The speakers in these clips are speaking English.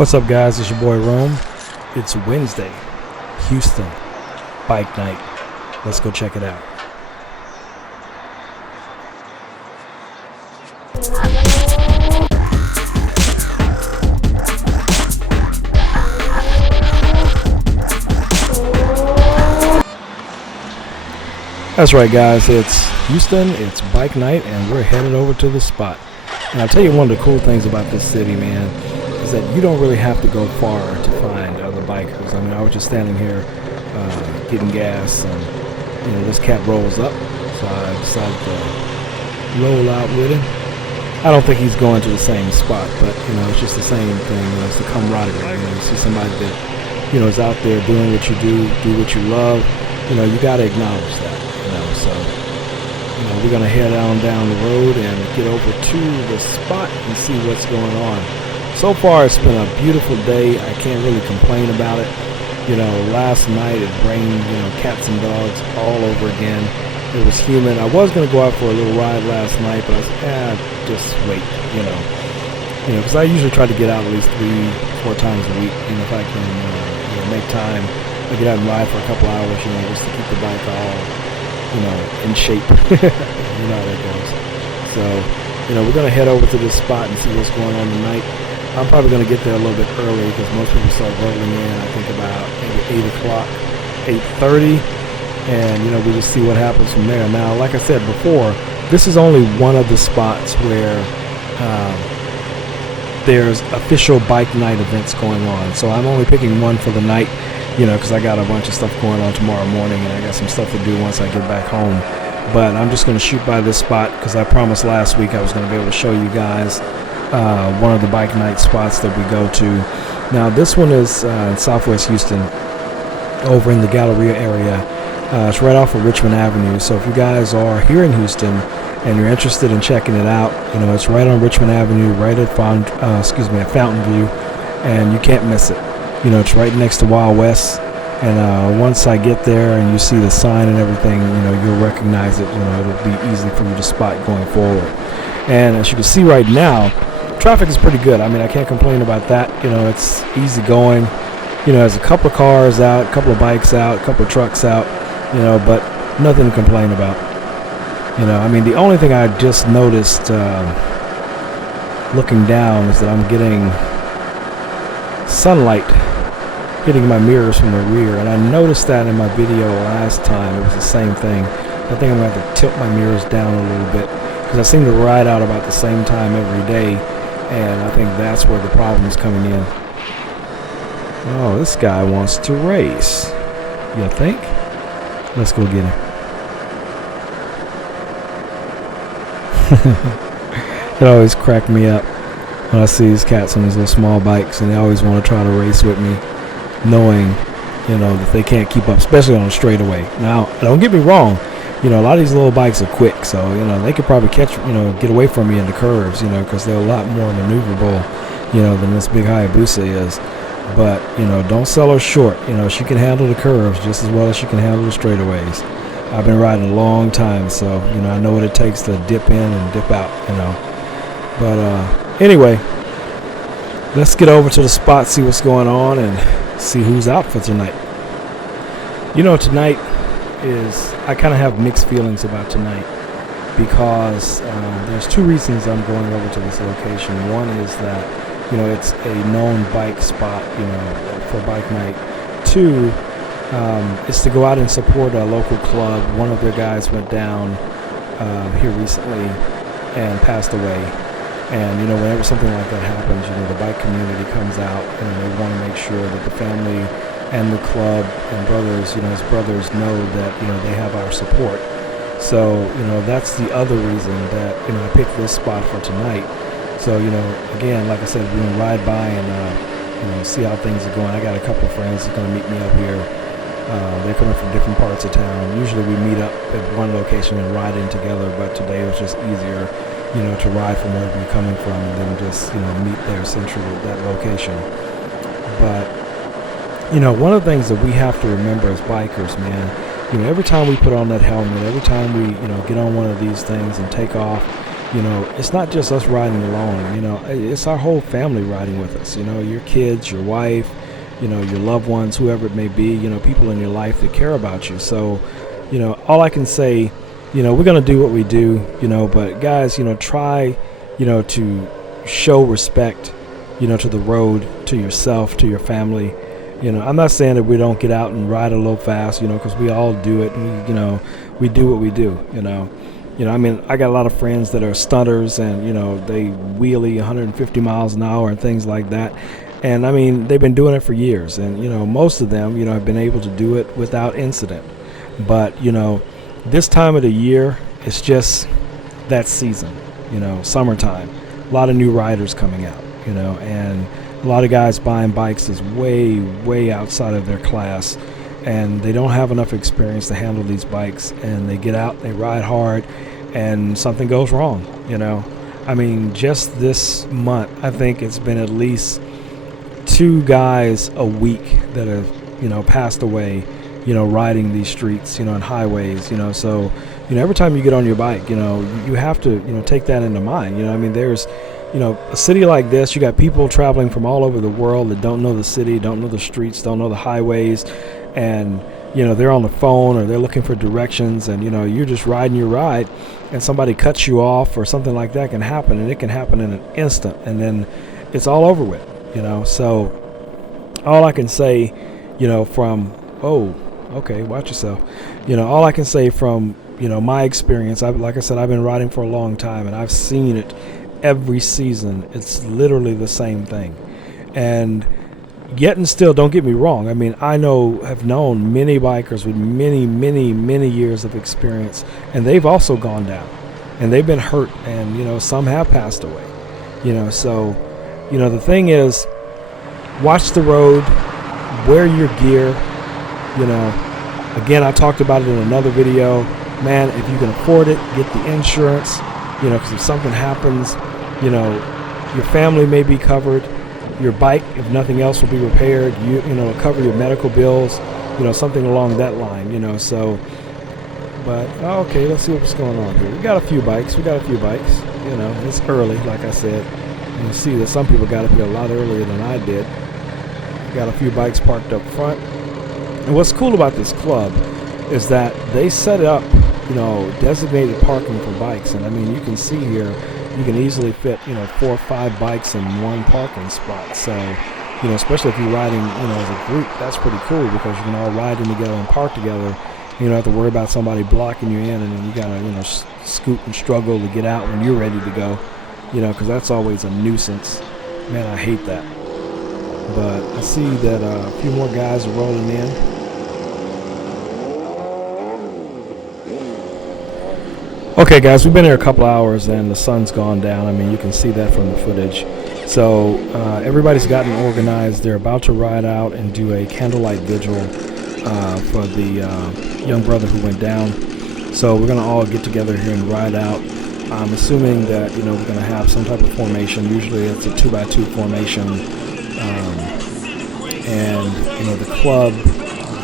What's up, guys? It's your boy Rome. It's Wednesday, Houston Bike Night. Let's go check it out. That's right, guys. It's Houston. It's Bike Night, and we're headed over to the spot. And I'll tell you one of the cool things about this city, man, is that you don't really have to go far to find other bikers. I mean, I was just standing here getting gas, and this cat rolls up, so I decided to roll out with him. I don't think he's going to the same spot, but it's just the same thing. It's the camaraderie. You see somebody that is out there doing what you do what you love. You got to acknowledge that. So we're gonna head on down the road and get over to the spot and see what's going on. So far, it's been a beautiful day. I can't really complain about it. Last night it rained, cats and dogs all over again. It was humid. I was going to go out for a little ride last night, but I said, just wait, because I usually try to get out at least 3-4 times a week, if I can make time. I get out and ride for a couple hours, just to keep the bike all, in shape. You know how that goes. So, we're going to head over to this spot and see what's going on tonight. I'm probably going to get there a little bit early because most people start rolling in, I think, about maybe 8 o'clock, 8:30. And, we just see what happens from there. Now, like I said before, this is only one of the spots where there's official bike night events going on. So I'm only picking one for the night, because I got a bunch of stuff going on tomorrow morning, and I got some stuff to do once I get back home. But I'm just going to shoot by this spot because I promised last week I was going to be able to show you guys one of the bike night spots that we go to. Now, this one is in Southwest Houston, over in the Galleria area. It's right off of Richmond Avenue. So if you guys are here in Houston and you're interested in checking it out, it's right on Richmond Avenue, right at Fountain View, and you can't miss it. It's right next to Wild West. And once I get there and you see the sign and everything, you'll recognize it. It'll be easy for you to spot going forward. And as you can see right now, traffic is pretty good. I mean, I can't complain about that. It's easy going. There's a couple of cars out, a couple of bikes out, a couple of trucks out, but nothing to complain about. I mean, the only thing I just noticed looking down is that I'm getting sunlight hitting my mirrors from the rear, and I noticed that in my video last time. It was the same thing. I think I'm going to have to tilt my mirrors down a little bit because I seem to ride out about the same time every day, and I think that's where the problem is coming in. Oh, this guy wants to race. You think? Let's go get him. It always cracked me up when I see these cats on these little small bikes, and they always want to try to race with me, knowing, that they can't keep up, especially on a straightaway. Now, don't get me wrong, a lot of these little bikes are quick, so, they could probably catch, get away from me in the curves, because they're a lot more maneuverable, than this big Hayabusa is. But, don't sell her short. She can handle the curves just as well as she can handle the straightaways. I've been riding a long time, so, I know what it takes to dip in and dip out, But, anyway, let's get over to the spot, see what's going on, and see who's out for tonight. Tonight is, I kind of have mixed feelings about tonight because there's two reasons I'm going over to this location. One is that, it's a known bike spot, for bike night. Two, is to go out and support a local club. One of their guys went down here recently and passed away. And, whenever something like that happens, the bike community comes out and they want to make sure that the family and the club and brothers, his brothers know that, they have our support. So, that's the other reason that, I picked this spot for tonight. So, again, like I said, we're going to ride by and, see how things are going. I got a couple of friends that's going to meet me up here. They're coming from different parts of town. Usually we meet up at one location and ride in together, but today it was just easier, to ride from wherever you're coming from and then just, meet there centrally at that location. But, one of the things that we have to remember as bikers, man, every time we put on that helmet, every time we, get on one of these things and take off, it's not just us riding alone. It's our whole family riding with us. Your kids, your wife, your loved ones, whoever it may be, people in your life that care about you. So, all I can say, we're going to do what we do, but guys, try, to show respect, to the road, to yourself, to your family. I'm not saying that we don't get out and ride a little fast, because we all do it. And, we do what we do, I got a lot of friends that are stunters and, they wheelie 150 miles an hour and things like that. And, they've been doing it for years. And, most of them, have been able to do it without incident. But, this time of the year, it's just that season, summertime. A lot of new riders coming out, and a lot of guys buying bikes is way, way outside of their class. And they don't have enough experience to handle these bikes. And they get out, they ride hard, and something goes wrong, just this month, I think it's been at least 2 guys a week that have, passed away, riding these streets, and highways, so, every time you get on your bike, you have to, take that into mind, there's, a city like this, you got people traveling from all over the world that don't know the city, don't know the streets, don't know the highways, and, they're on the phone or they're looking for directions, and, you're just riding your ride and somebody cuts you off or something like that can happen, and it can happen in an instant, and then it's all over with, so all I can say, from, okay, watch yourself. All I can say from, my experience, like I said, I've been riding for a long time, and I've seen it every season. It's literally the same thing. And yet and still, don't get me wrong. I have known many bikers with many, many, many years of experience, and they've also gone down, and they've been hurt, and, some have passed away. So, the thing is, watch the road, wear your gear. Again, I talked about it in another video. Man, if you can afford it, get the insurance, because if something happens, your family may be covered. Your bike, if nothing else, will be repaired. It'll cover your medical bills, something along that line, so. But, okay, let's see what's going on here. We got a few bikes. It's early, like I said. You see that some people got up here a lot earlier than I did. Got a few bikes parked up front. And what's cool about this club is that they set up, designated parking for bikes. And you can see here, you can easily fit, 4 or 5 bikes in one parking spot. So, especially if you're riding, as a group, that's pretty cool because you can all ride in together and park together. You don't have to worry about somebody blocking you in, and then you gotta, scoot and struggle to get out when you're ready to go. Because that's always a nuisance. Man, I hate that. But I see that a few more guys are rolling in. Okay, guys, we've been here a couple hours and the sun's gone down. You can see that from the footage. So everybody's gotten organized. They're about to ride out and do a candlelight vigil for the young brother who went down. So we're going to all get together here and ride out. I'm assuming that, we're going to have some type of formation. Usually it's a 2x2 formation. And, the club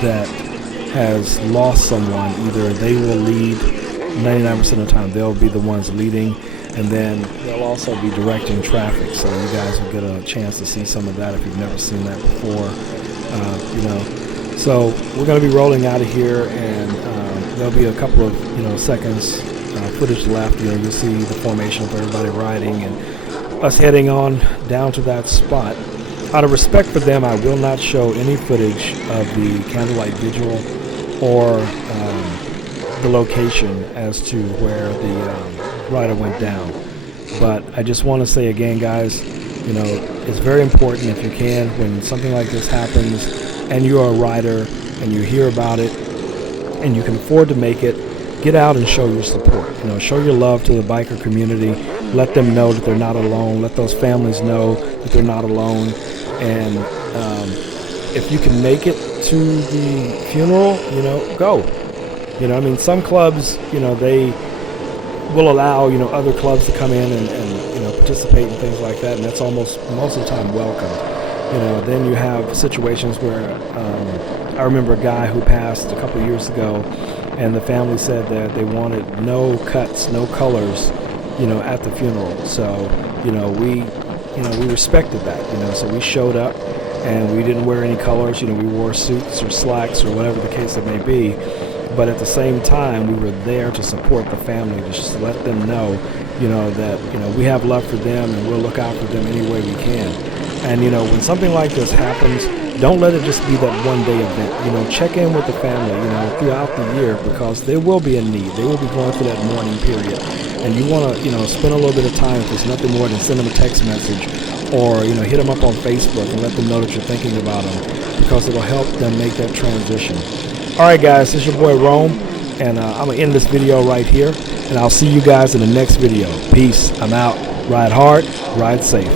that has lost someone, either they will lead 99% of the time. They'll be the ones leading, and then they'll also be directing traffic. So you guys will get a chance to see some of that if you've never seen that before. So we're going to be rolling out of here, and there'll be a couple of, seconds footage left. You'll see the formation of everybody riding and us heading on down to that spot. Out of respect for them, I will not show any footage of the candlelight vigil or the location as to where the rider went down. But I just want to say again, guys, it's very important if you can, when something like this happens and you're a rider and you hear about it and you can afford to make it, get out and show your support. Show your love to the biker community. Let them know that they're not alone. Let those families know that they're not alone. And if you can make it to the funeral, go. Some clubs, they will allow, other clubs to come in and participate in things like that, and that's almost most of the time welcomed. Then you have situations where I remember a guy who passed a couple of years ago, and the family said that they wanted no cuts, no colors at the funeral. So, we respected that, so we showed up and we didn't wear any colors. We wore suits or slacks or whatever the case it may be. But at the same time, we were there to support the family, to just let them know, that, we have love for them and we'll look out for them any way we can. And, when something like this happens, don't let it just be that one-day event. Check in with the family, throughout the year, because there will be a need. They will be going through that mourning period. And you want to, spend a little bit of time, if it's nothing more than send them a text message or, hit them up on Facebook and let them know that you're thinking about them, because it'll help them make that transition. All right, guys, this is your boy Rome, and I'm going to end this video right here, and I'll see you guys in the next video. Peace. I'm out. Ride hard, ride safe.